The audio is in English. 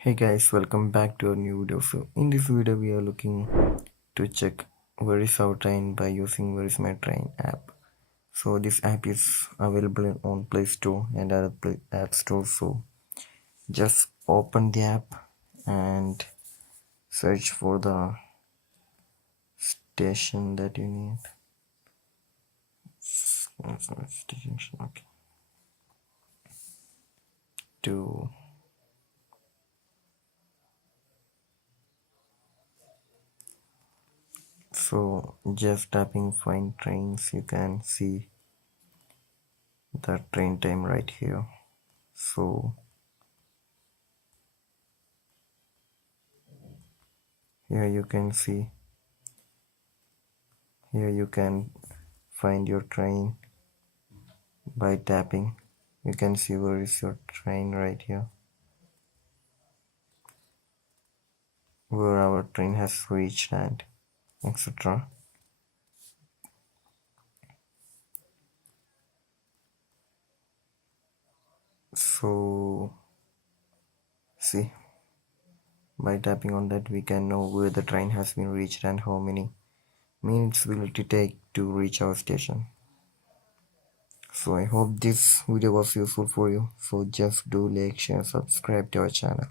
Hey guys, welcome back to a new video. So in this video we are looking to check where is our train by using Where is my train app. So this app is available on Play Store and other App Store. So just open the app and search for the station that you need. Station, okay. To so just tapping find trains, you can see the train time right here. So here you can see, here you can find your train by tapping. You can see where is your train right here, where our train has reached and etc. So see, by tapping on that we can know where the train has been reached and how many minutes will it take to reach our station. So I hope this video was useful for you. So just do like, share, subscribe to our channel.